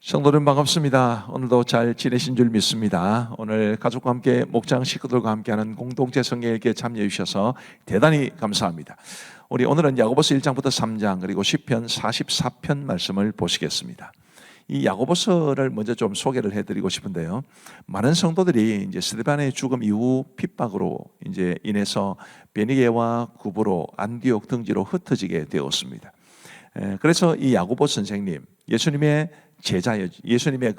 성도님 반갑습니다. 오늘도 잘 지내신 줄 믿습니다. 오늘 가족과 함께 목장 식구들과 함께하는 공동체 성경에게 참여해 주셔서 대단히 감사합니다. 우리 오늘은 야고보서 1장부터 3장 그리고 시편 44편 말씀을 보시겠습니다. 이 야고보서를 먼저 좀 소개를 해드리고 싶은데요. 많은 성도들이 이제 스데반의 죽음 이후 핍박으로 인해서 베니게와 구브로, 안디옥 등지로 흩어지게 되었습니다. 그래서 이 야고보 선생님, 예수님의 제자예요. 예수님의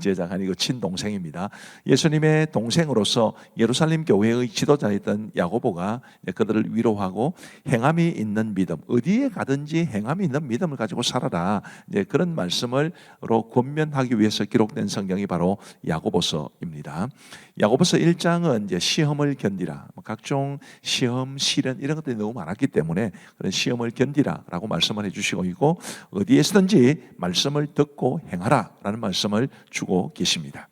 제자가 아니고 친동생입니다. 예수님의 동생으로서 예루살렘 교회의 지도자였던 야고보가 그들을 위로하고 행함이 있는 믿음, 어디에 가든지 행함이 있는 믿음을 가지고 살아라, 그런 말씀으로 권면하기 위해서 기록된 성경이 바로 야고보서입니다. 야고보서 1장은 이제 시험을 견디라, 각종 시험, 시련 이런 것들이 너무 많았기 때문에 그런 시험을 견디라라고 말씀을 해주시고 있고, 어디에서든지 말씀을 듣고 행하라라는 말씀을 주고 계십니다.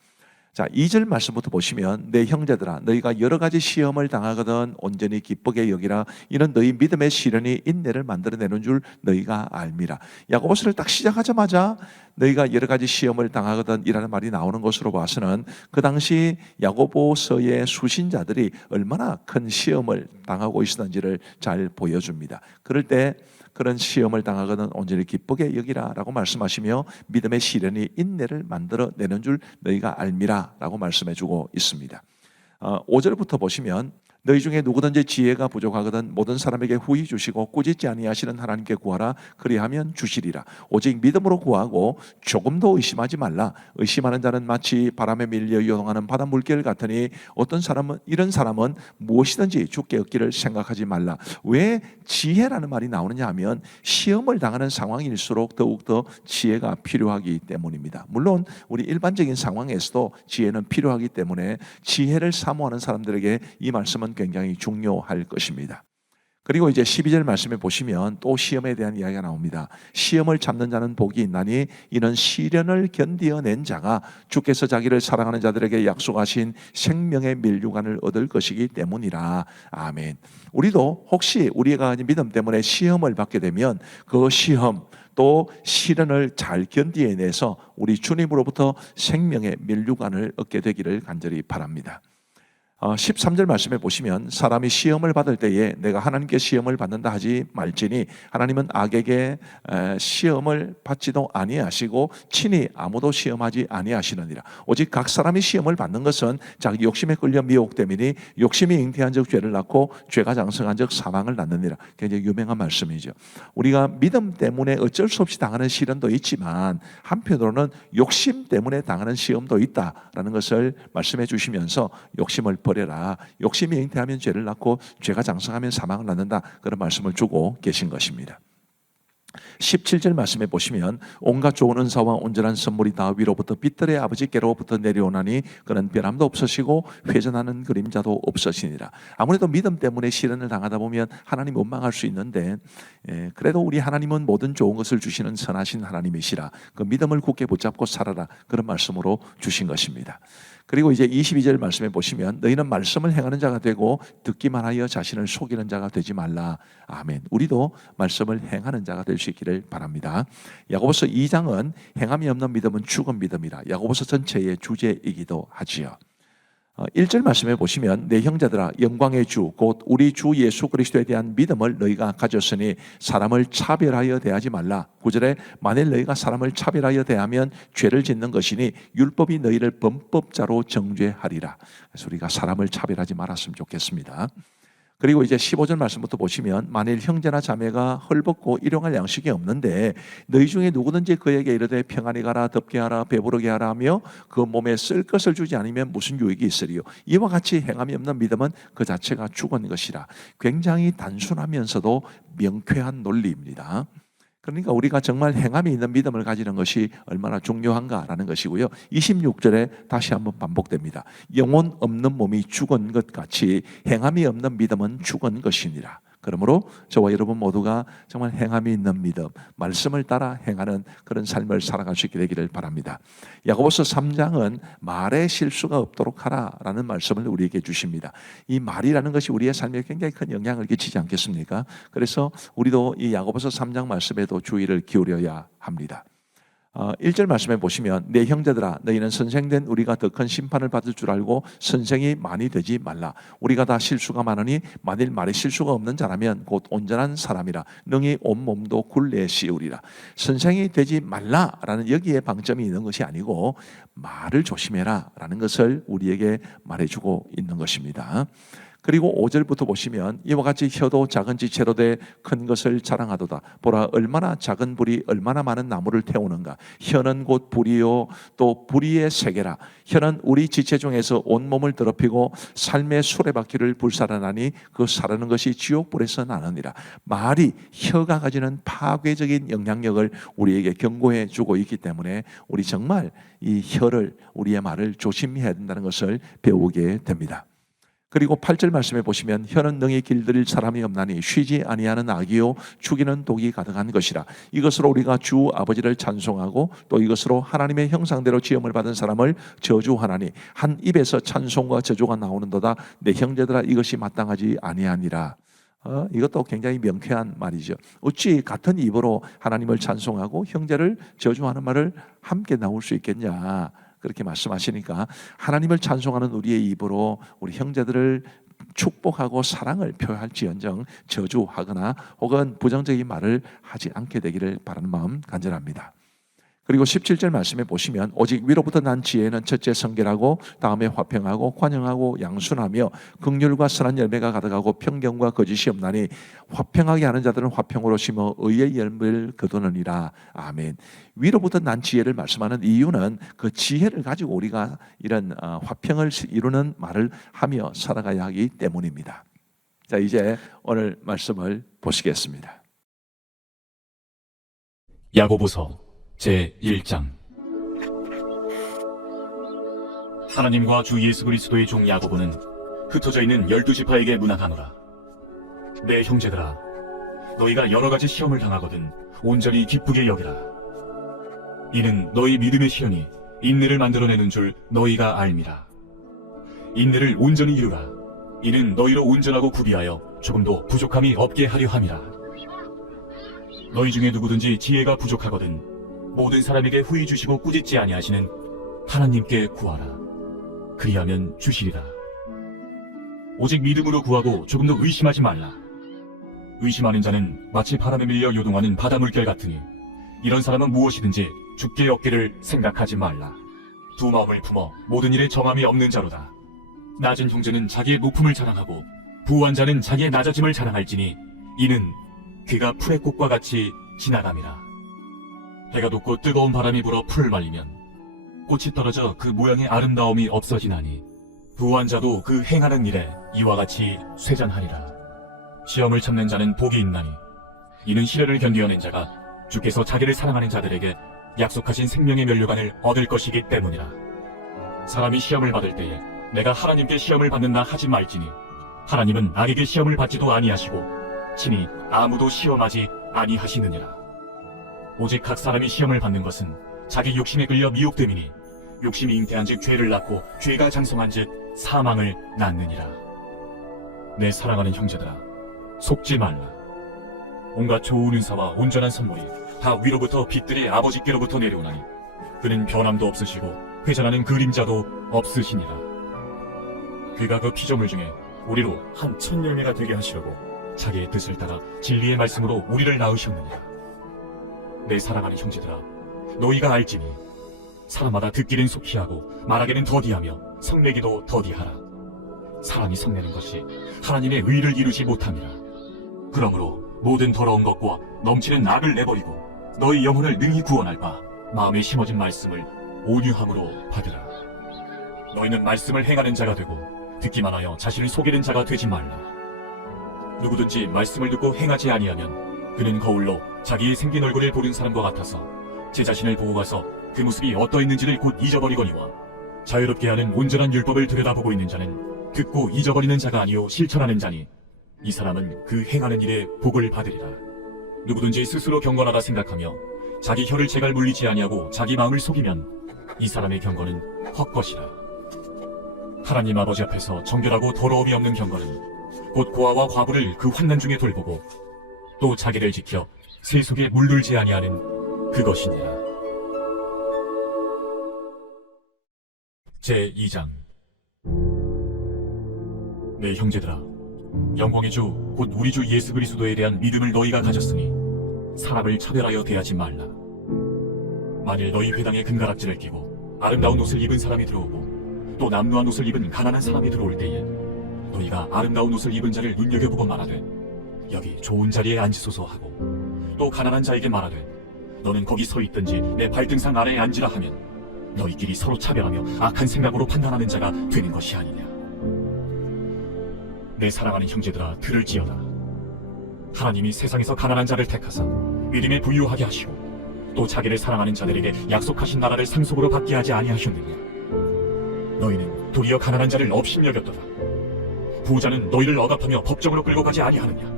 자, 2절 말씀부터 보시면 내 형제들아 너희가 여러 가지 시험을 당하거든 온전히 기쁘게 여기라. 이는 너희 믿음의 시련이 인내를 만들어내는 줄 너희가 알미라. 야고보서를 딱 시작하자마자 너희가 여러 가지 시험을 당하거든 이라는 말이 나오는 것으로 봐서는 그 당시 야고보서의 수신자들이 얼마나 큰 시험을 당하고 있었는지를 잘 보여줍니다. 그럴 때 그런 시험을 당하거든 온전히 기쁘게 여기라 라고 말씀하시며 믿음의 시련이 인내를 만들어내는 줄 너희가 알미라 라고 말씀해주고 있습니다. 5절부터 보시면 너희 중에 누구든지 지혜가 부족하거든 모든 사람에게 후히 주시고 꾸짖지 아니하시는 하나님께 구하라. 그리하면 주시리라. 오직 믿음으로 구하고 조금도 의심하지 말라. 의심하는 자는 마치 바람에 밀려 요동하는 바다 물결 같으니 이런 사람은 무엇이든지 주께 얻기를 생각하지 말라. 왜 지혜라는 말이 나오느냐 하면 시험을 당하는 상황일수록 더욱더 지혜가 필요하기 때문입니다. 물론 우리 일반적인 상황에서도 지혜는 필요하기 때문에 지혜를 사모하는 사람들에게 이 말씀은 굉장히 중요할 것입니다. 그리고 이제 12절 말씀에 보시면 또 시험에 대한 이야기가 나옵니다. 시험을 참는 자는 복이 있나니 이는 시련을 견디어낸 자가 주께서 자기를 사랑하는 자들에게 약속하신 생명의 면류관을 얻을 것이기 때문이라. 아멘. 우리도 혹시 우리가 믿음 때문에 시험을 받게 되면 그 시험 또 시련을 잘 견디어내서 우리 주님으로부터 생명의 면류관을 얻게 되기를 간절히 바랍니다. 13절 말씀에 보시면 사람이 시험을 받을 때에 내가 하나님께 시험을 받는다 하지 말지니 하나님은 악에게 시험을 받지도 아니하시고 친히 아무도 시험하지 아니하시느니라. 오직 각 사람이 시험을 받는 것은 자기 욕심에 끌려 미혹됨이니 욕심이 잉태한 즉 죄를 낳고 죄가 장성한 즉 사망을 낳느니라. 굉장히 유명한 말씀이죠. 우리가 믿음 때문에 어쩔 수 없이 당하는 시련도 있지만 한편으로는 욕심 때문에 당하는 시험도 있다라는 것을 말씀해 주시면서 욕심을 버려라. 욕심이 잉태하면 죄를 낳고 죄가 장성하면 사망을 낳는다. 그런 말씀을 주고 계신 것입니다. 17절 말씀에 보시면 온갖 좋은 은사와 온전한 선물이 다 위로부터 빛들의 아버지께로부터 내려오나니 그는 변함도 없으시고 회전하는 그림자도 없으시니라. 아무래도 믿음 때문에 시련을 당하다 보면 하나님 원망할 수 있는데 그래도 우리 하나님은 모든 좋은 것을 주시는 선하신 하나님이시라. 그 믿음을 굳게 붙잡고 살아라. 그런 말씀으로 주신 것입니다. 그리고 이제 22절 말씀에 보시면 너희는 말씀을 행하는 자가 되고 듣기만 하여 자신을 속이는 자가 되지 말라. 아멘. 우리도 말씀을 행하는 자가 될 수 있기를 바랍니다. 야고보서 2장은 행함이 없는 믿음은 죽은 믿음이라 야고보서 전체의 주제이기도 하지요. 1절 말씀에 보시면 내 형제들아 영광의 주 곧 우리 주 예수 그리스도에 대한 믿음을 너희가 가졌으니 사람을 차별하여 대하지 말라. 9절에 만일 너희가 사람을 차별하여 대하면 죄를 짓는 것이니 율법이 너희를 범법자로 정죄하리라. 그래서 우리가 사람을 차별하지 말았으면 좋겠습니다. 그리고 이제 15절 말씀부터 보시면 만일 형제나 자매가 헐벗고 일용할 양식이 없는데 너희 중에 누구든지 그에게 이르되 평안히 가라 덥게 하라 배부르게 하라 하며 그 몸에 쓸 것을 주지 않으면 무슨 유익이 있으리요. 이와 같이 행함이 없는 믿음은 그 자체가 죽은 것이라. 굉장히 단순하면서도 명쾌한 논리입니다. 그러니까 우리가 정말 행함이 있는 믿음을 가지는 것이 얼마나 중요한가라는 것이고요. 26절에 다시 한번 반복됩니다. 영혼 없는 몸이 죽은 것 같이 행함이 없는 믿음은 죽은 것이니라. 그러므로 저와 여러분 모두가 정말 행함이 있는 믿음, 말씀을 따라 행하는 그런 삶을 살아갈 수 있게 되기를 바랍니다. 야고보서 3장은 말에 실수가 없도록 하라라는 말씀을 우리에게 주십니다. 이 말이라는 것이 우리의 삶에 굉장히 큰 영향을 끼치지 않겠습니까? 그래서 우리도 이 야고보서 3장 말씀에도 주의를 기울여야 합니다. 1절 말씀해 보시면 내 형제들아 너희는 선생된 우리가 더 큰 심판을 받을 줄 알고 선생이 많이 되지 말라. 우리가 다 실수가 많으니 만일 말에 실수가 없는 자라면 곧 온전한 사람이라 능히 온몸도 굴레 씌우리라. 선생이 되지 말라라는 여기에 방점이 있는 것이 아니고 말을 조심해라 라는 것을 우리에게 말해주고 있는 것입니다. 그리고 5절부터 보시면 이와 같이 혀도 작은 지체로 돼 큰 것을 자랑하도다. 보라 얼마나 작은 불이 얼마나 많은 나무를 태우는가. 혀는 곧 불이요 또 불의의 세계라. 혀는 우리 지체 중에서 온몸을 더럽히고 삶의 수레바퀴를 불살라나니 그 사르는 것이 지옥불에서 나느니라. 말이 혀가 가지는 파괴적인 영향력을 우리에게 경고해 주고 있기 때문에 우리 정말 이 혀를 우리의 말을 조심해야 된다는 것을 배우게 됩니다. 그리고 8절 말씀해 보시면 혀는 능히 길들일 사람이 없나니 쉬지 아니하는 악이요 죽이는 독이 가득한 것이라. 이것으로 우리가 주 아버지를 찬송하고 또 이것으로 하나님의 형상대로 지음을 받은 사람을 저주하나니 한 입에서 찬송과 저주가 나오는도다. 내 형제들아 이것이 마땅하지 아니하니라. 이것도 굉장히 명쾌한 말이죠. 어찌 같은 입으로 하나님을 찬송하고 형제를 저주하는 말을 함께 나올 수 있겠냐. 그렇게 말씀하시니까 하나님을 찬송하는 우리의 입으로 우리 형제들을 축복하고 사랑을 표할지언정 저주하거나 혹은 부정적인 말을 하지 않게 되기를 바라는 마음 간절합니다. 그리고 17절 말씀에 보시면 오직 위로부터 난 지혜는 첫째 성결하고 다음에 화평하고 관용하고 양순하며 긍휼과 선한 열매가 가득하고 편견과 거짓이 없나니 화평하게 하는 자들은 화평으로 심어 의의 열매를 거두느니라. 아멘. 위로부터 난 지혜를 말씀하는 이유는 그 지혜를 가지고 우리가 이런 화평을 이루는 말을 하며 살아가야 하기 때문입니다. 자, 이제 오늘 말씀을 보시겠습니다. 야고보서 제1장. 하나님과 주 예수 그리스도의 종 야고보는 흩어져 있는 12지파에게 문학하노라. 내 형제들아, 너희가 여러 가지 시험을 당하거든 온전히 기쁘게 여기라. 이는 너희 믿음의 시련이 인내를 만들어내는 줄 너희가 알미라. 인내를 온전히 이루라. 이는 너희로 온전하고 구비하여 조금도 부족함이 없게 하려 함이라. 너희 중에 누구든지 지혜가 부족하거든 모든 사람에게 후히 주시고 꾸짖지 아니하시는 하나님께 구하라. 그리하면 주시리라. 오직 믿음으로 구하고 조금도 의심하지 말라. 의심하는 자는 마치 바람에 밀려 요동하는 바다 물결 같으니 이런 사람은 무엇이든지 주께 얻기를 생각하지 말라. 두 마음을 품어 모든 일에 정함이 없는 자로다. 낮은 형제는 자기의 높음을 자랑하고 부한 자는 자기의 낮아짐을 자랑할지니 이는 그가 풀의 꽃과 같이 지나감이라. 해가 돋고 뜨거운 바람이 불어 풀을 말리면 꽃이 떨어져 그 모양의 아름다움이 없어지나니 부한 자도 그 행하는 일에 이와 같이 쇠잔하리라. 시험을 참는 자는 복이 있나니 이는 시련을 견디어낸 자가 주께서 자기를 사랑하는 자들에게 약속하신 생명의 면류관을 얻을 것이기 때문이라. 사람이 시험을 받을 때에 내가 하나님께 시험을 받는다 하지 말지니 하나님은 악에게 시험을 받지도 아니하시고 친히 아무도 시험하지 아니하시느니라. 오직 각 사람이 시험을 받는 것은 자기 욕심에 끌려 미혹됨이니 욕심이 잉태한 즉 죄를 낳고 죄가 장성한 즉 사망을 낳느니라. 내 사랑하는 형제들아, 속지 말라. 온갖 좋은 은사와 온전한 선물이 다 위로부터 빛들의 아버지께로부터 내려오나니 그는 변함도 없으시고 회전하는 그림자도 없으시니라. 그가 그 피조물 중에 우리로 한 첫 열매가 되게 하시려고 자기의 뜻을 따라 진리의 말씀으로 우리를 낳으셨느니라. 내 사랑하는 형제들아, 너희가 알지니 사람마다 듣기는 속히 하고 말하기는 더디하며 성내기도 더디하라. 사람이 성내는 것이 하나님의 의를 이루지 못함이라. 그러므로 모든 더러운 것과 넘치는 악을 내버리고 너희 영혼을 능히 구원할 바 마음에 심어진 말씀을 온유함으로 받으라. 너희는 말씀을 행하는 자가 되고 듣기만 하여 자신을 속이는 자가 되지 말라. 누구든지 말씀을 듣고 행하지 아니하면 그는 거울로 자기의 생긴 얼굴을 보는 사람과 같아서 제 자신을 보고 가서 그 모습이 어떠했는지를 곧 잊어버리거니와 자유롭게 하는 온전한 율법을 들여다보고 있는 자는 듣고 잊어버리는 자가 아니요 실천하는 자니 이 사람은 그 행하는 일에 복을 받으리라. 누구든지 스스로 경건하다 생각하며 자기 혀를 제갈 물리지 아니하고 자기 마음을 속이면 이 사람의 경건은 헛것이라. 하나님 아버지 앞에서 정결하고 더러움이 없는 경건은 곧 고아와 과부를 그 환난 중에 돌보고 또 자기를 지켜 세속에 물들지 아니하는 그것이니라. 제2장. 내 형제들아, 영광의 주 곧 우리 주 예수 그리스도에 대한 믿음을 너희가 가졌으니 사람을 차별하여 대하지 말라. 만일 너희 회당에 금가락지를 끼고 아름다운 옷을 입은 사람이 들어오고 또 남루한 옷을 입은 가난한 사람이 들어올 때에 너희가 아름다운 옷을 입은 자를 눈여겨보고 말하되 여기 좋은 자리에 앉으소서 하고 또 가난한 자에게 말하되 너는 거기 서 있든지 내 발등상 아래에 앉으라 하면 너희끼리 서로 차별하며 악한 생각으로 판단하는 자가 되는 것이 아니냐. 내 사랑하는 형제들아, 들을지어다. 하나님이 세상에서 가난한 자를 택하사 믿음에 부유하게 하시고 또 자기를 사랑하는 자들에게 약속하신 나라를 상속으로 받게 하지 아니하셨느냐. 너희는 도리어 가난한 자를 업신여겼도다. 부자는 너희를 억압하며 법정으로 끌고 가지 아니하느냐.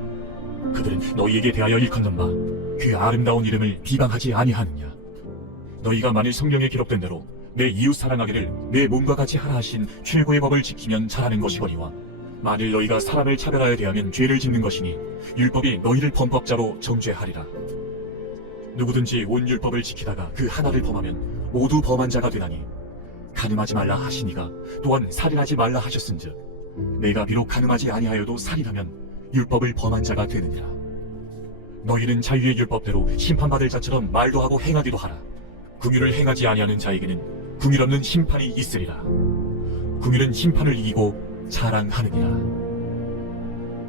그들은 너희에게 대하여 일컫는 바 그 아름다운 이름을 비방하지 아니하느냐. 너희가 만일 성경에 기록된 대로 내 이웃 사랑하기를 내 몸과 같이 하라 하신 최고의 법을 지키면 잘하는 것이거니와 만일 너희가 사람을 차별하여 대하면 죄를 짓는 것이니 율법이 너희를 범법자로 정죄하리라. 누구든지 온 율법을 지키다가 그 하나를 범하면 모두 범한 자가 되나니 간음하지 말라 하시니가 또한 살인하지 말라 하셨은즉 내가 비록 간음하지 아니하여도 살인하면 율법을 범한 자가 되느니라. 너희는 자유의 율법대로 심판받을 자처럼 말도 하고 행하기도 하라. 긍휼을 행하지 아니하는 자에게는 긍휼 없는 심판이 있으리라. 긍휼은 심판을 이기고 자랑하느니라.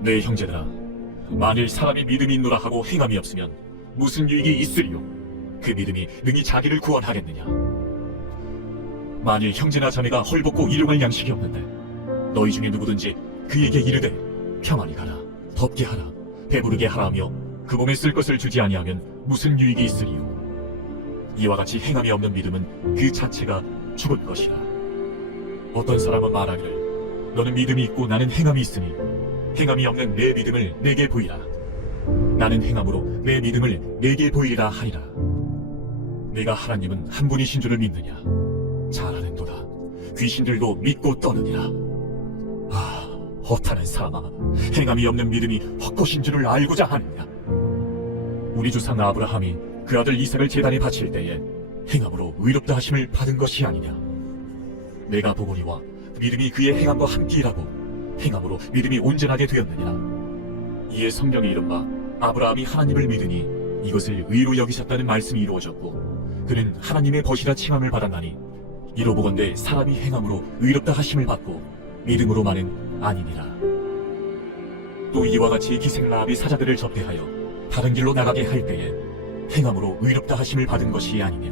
내 형제들아, 만일 사람이 믿음이 있노라 하고 행함이 없으면 무슨 유익이 있으리요? 그 믿음이 능히 자기를 구원하겠느냐? 만일 형제나 자매가 헐벗고 일용할 양식이 없는데 너희 중에 누구든지 그에게 이르되 평안히 가라, 덥게 하라, 배부르게 하라 하며 그 몸에 쓸 것을 주지 아니하면 무슨 유익이 있으리요? 이와 같이 행함이 없는 믿음은 그 자체가 죽은 것이라. 어떤 사람은 말하기를 너는 믿음이 있고 나는 행함이 있으니 행함이 없는 내 믿음을 내게 보이라. 나는 행함으로 내 믿음을 내게 보이리라 하리라. 내가 하나님은 한 분이신 줄을 믿느냐? 잘하는도다. 귀신들도 믿고 떠느니라. 아, 허탄한 사람아, 행함이 없는 믿음이 헛것인 줄을 알고자 하느냐? 우리 조상 아브라함이 그 아들 이삭을 제단에 바칠 때에 행함으로 의롭다 하심을 받은 것이 아니냐? 내가 보거니와 믿음이 그의 행함과 함께 일하고 행함으로 믿음이 온전하게 되었느니라. 이에 성경에 이른바 아브라함이 하나님을 믿으니 이것을 의로 여기셨다는 말씀이 이루어졌고 그는 하나님의 벗이라 칭함을 받았나니 이로 보건대 사람이 행함으로 의롭다 하심을 받고 믿음으로만은 아니니라. 또 이와 같이 기생 라합이 사자들을 접대하여 다른 길로 나가게 할 때에 행함으로 의롭다 하심을 받은 것이 아니냐.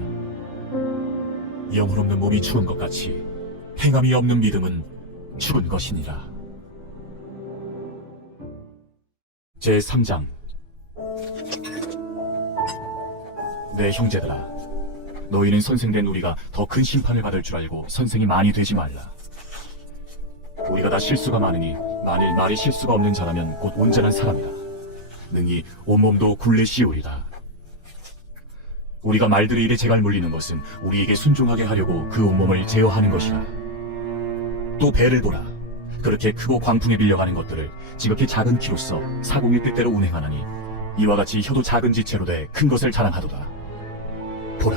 영혼 없는 몸이 죽은 것 같이 행함이 없는 믿음은 죽은 것이니라. 제3장. 내 형제들아, 너희는 선생된 우리가 더 큰 심판을 받을 줄 알고 선생이 많이 되지 말라. 우리가 다 실수가 많으니 만일 말이 실수가 없는 자라면 곧 온전한 사람이라. 능히 온몸도 굴레 씌우리라. 우리가 말들의 일에 재갈 물리는 것은 우리에게 순종하게 하려고 그 온몸을 제어하는 것이라. 또 배를 보라. 그렇게 크고 광풍에 빌려가는 것들을 지극히 작은 키로서 사공의 뜻대로 운행하나니 이와 같이 혀도 작은 지체로 돼 큰 것을 자랑하도다. 보라,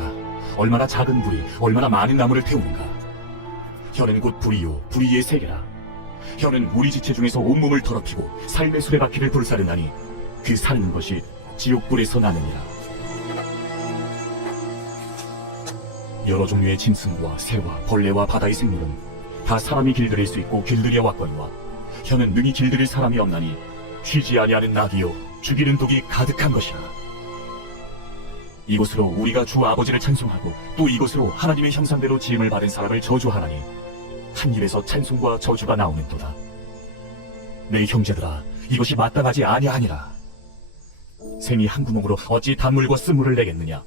얼마나 작은 불이 얼마나 많은 나무를 태우는가. 혀는 곧 불이요 불이의 세계라. 혀는 우리 지체 중에서 온몸을 더럽히고 삶의 수레바퀴를 불사르나니 그 사르는 것이 지옥불에서 나느니라. 여러 종류의 짐승과 새와 벌레와 바다의 생물은 다 사람이 길들일 수 있고 길들여 왔거니와 혀는 능히 길들일 사람이 없나니 쉬지 아니하는 낙이요 죽이는 독이 가득한 것이라. 이것으로 우리가 주 아버지를 찬송하고 또 이것으로 하나님의 형상대로 지음을 받은 사람을 저주하나니 한 입에서 찬송과 저주가 나오는도다. 내 형제들아, 이것이 마땅하지 아니하니라. 샘이 한 구멍으로 어찌 단물과 쓴물을 내겠느냐?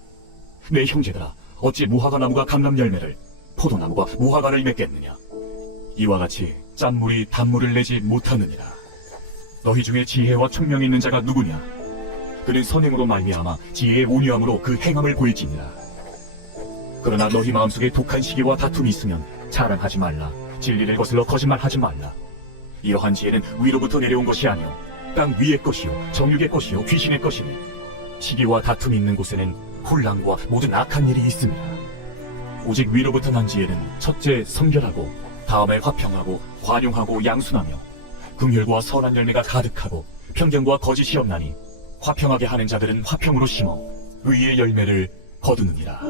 내 형제들아, 어찌 무화과 나무가 감람 열매를, 포도나무가 무화과를 맺겠느냐? 이와 같이 짠물이 단물을 내지 못하느니라. 너희 중에 지혜와 총명이 있는 자가 누구냐? 그는 선행으로 말미암아 지혜의 온유함으로 그 행함을 보일지니라. 그러나 너희 마음속에 독한 시기와 다툼이 있으면 자랑하지 말라. 진리를 거슬러 거짓말하지 말라. 이러한 지혜는 위로부터 내려온 것이 아니요 땅 위의 것이요 정육의 것이요 귀신의 것이니 시기와 다툼이 있는 곳에는 혼란과 모든 악한 일이 있습니다. 오직 위로부터 난 지혜는 첫째 성결하고 다음에 화평하고 관용하고 양순하며 긍휼과 선한 열매가 가득하고 편견과 거짓이 없나니 화평하게 하는 자들은 화평으로 심어 의의 열매를 거두느니라.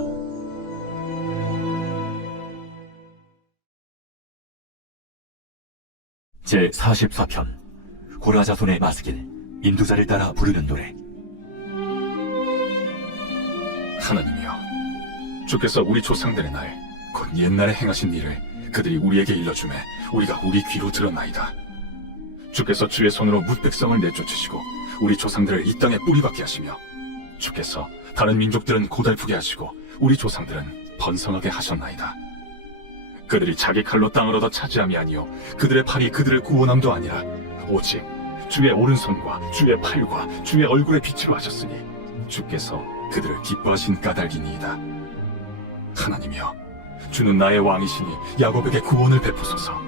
제 44편 고라 자손의 마스길 인도자를 따라 부르는 노래. 하나님이여, 주께서 우리 조상들의 날, 곧 옛날에 행하신 일을 그들이 우리에게 일러주매 우리가 우리 귀로 들었나이다. 주께서 주의 손으로 뭇 백성을 내쫓으시고 우리 조상들을 이 땅에 뿌리박게 하시며 주께서 다른 민족들은 고달프게 하시고 우리 조상들은 번성하게 하셨나이다. 그들이 자기 칼로 땅을 얻어 차지함이 아니요 그들의 팔이 그들을 구원함도 아니라 오직 주의 오른손과 주의 팔과 주의 얼굴의 빛으로 하셨으니 주께서 그들을 기뻐하신 까닭이니이다. 하나님이여, 주는 나의 왕이시니 야곱에게 구원을 베푸소서.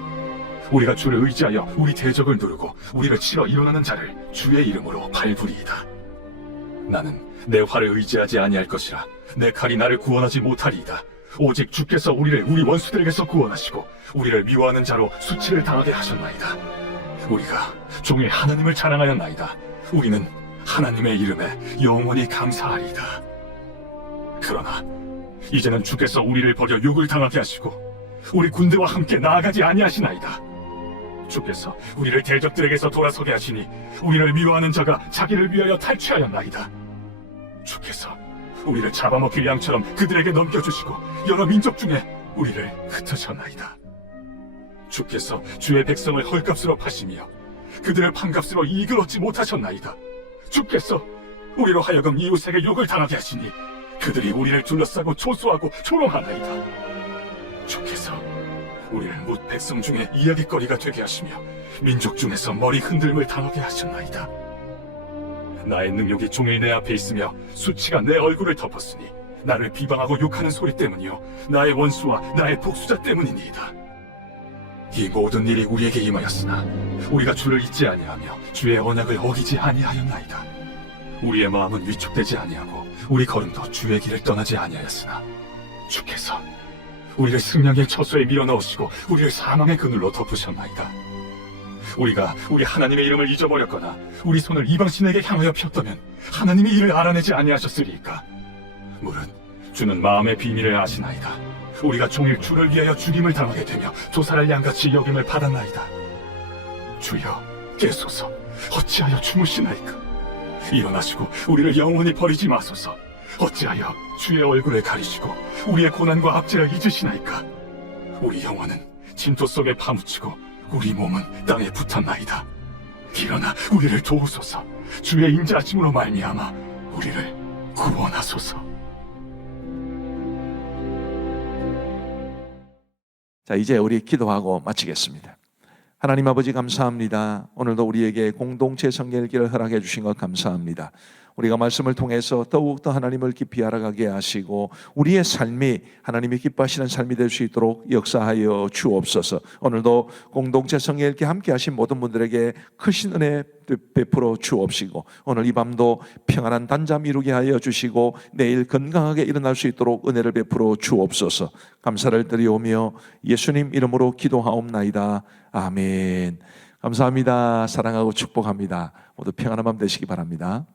우리가 주를 의지하여 우리 대적을 누르고 우리를 치러 일어나는 자를 주의 이름으로 밟으리이다. 나는 내 활을 의지하지 아니할 것이라 내 칼이 나를 구원하지 못하리이다. 오직 주께서 우리를 우리 원수들에게서 구원하시고 우리를 미워하는 자로 수치를 당하게 하셨나이다. 우리가 종일 하나님을 자랑하였나이다. 우리는 하나님의 이름에 영원히 감사하리이다. 그러나 이제는 주께서 우리를 버려 욕을 당하게 하시고 우리 군대와 함께 나아가지 아니하시나이다. 주께서 우리를 대적들에게서 돌아서게 하시니 우리를 미워하는 자가 자기를 위하여 탈취하였나이다. 주께서 우리를 잡아먹힐 양처럼 그들에게 넘겨주시고 여러 민족 중에 우리를 흩으셨나이다. 주께서 주의 백성을 헐값으로 파시며 그들을 판값으로 이익을 얻지 못하셨나이다. 주께서 우리로 하여금 이웃에게 욕을 당하게 하시니 그들이 우리를 둘러싸고 초소하고 조롱하나이다. 주께서 우리를 뭇 백성 중에 이야깃거리가 되게 하시며 민족 중에서 머리 흔들림을 당하게 하셨나이다. 나의 능력이 종일 내 앞에 있으며 수치가 내 얼굴을 덮었으니 나를 비방하고 욕하는 소리 때문이요 나의 원수와 나의 복수자 때문이니이다. 이 모든 일이 우리에게 임하였으나 우리가 주를 잊지 아니하며 주의 언약을 어기지 아니하였나이다. 우리의 마음은 위축되지 아니하고 우리 걸음도 주의 길을 떠나지 아니하였으나 주께서 우리를 승량의 처소에 밀어넣으시고 우리를 사망의 그늘로 덮으셨나이다. 우리가 우리 하나님의 이름을 잊어버렸거나 우리 손을 이방신에게 향하여 폈다면 하나님이 이를 알아내지 아니하셨으리이까. 물은 주는 마음의 비밀을 아시나이다. 우리가 종일 주를 위하여 죽임을 당하게 되며 조살할 양같이 여김을 받았나이다. 주여 깨소서. 어찌하여 주무시나이까. 일어나시고 우리를 영원히 버리지 마소서. 어찌하여 주의 얼굴을 가리시고 우리의 고난과 압제를 잊으시나이까. 우리 영혼은 진토 속에 파묻히고 우리 몸은 땅에 붙었나이다. 일어나 우리를 도우소서. 주의 인자하심으로 말미암아 우리를 구원하소서. 자, 이제 우리 기도하고 마치겠습니다. 하나님 아버지 감사합니다. 오늘도 우리에게 공동체 성결 길을 허락해 주신 것 감사합니다. 우리가 말씀을 통해서 더욱더 하나님을 깊이 알아가게 하시고 우리의 삶이 하나님이 기뻐하시는 삶이 될 수 있도록 역사하여 주옵소서. 오늘도 공동체 성결 길 함께 하신 모든 분들에게 크신 은혜 베풀어 주옵시고 오늘 이 밤도 평안한 단잠 이루게 하여 주시고 내일 건강하게 일어날 수 있도록 은혜를 베풀어 주옵소서. 감사를 드리오며 예수님 이름으로 기도하옵나이다. 아멘. 감사합니다. 사랑하고 축복합니다. 모두 평안한 밤 되시기 바랍니다.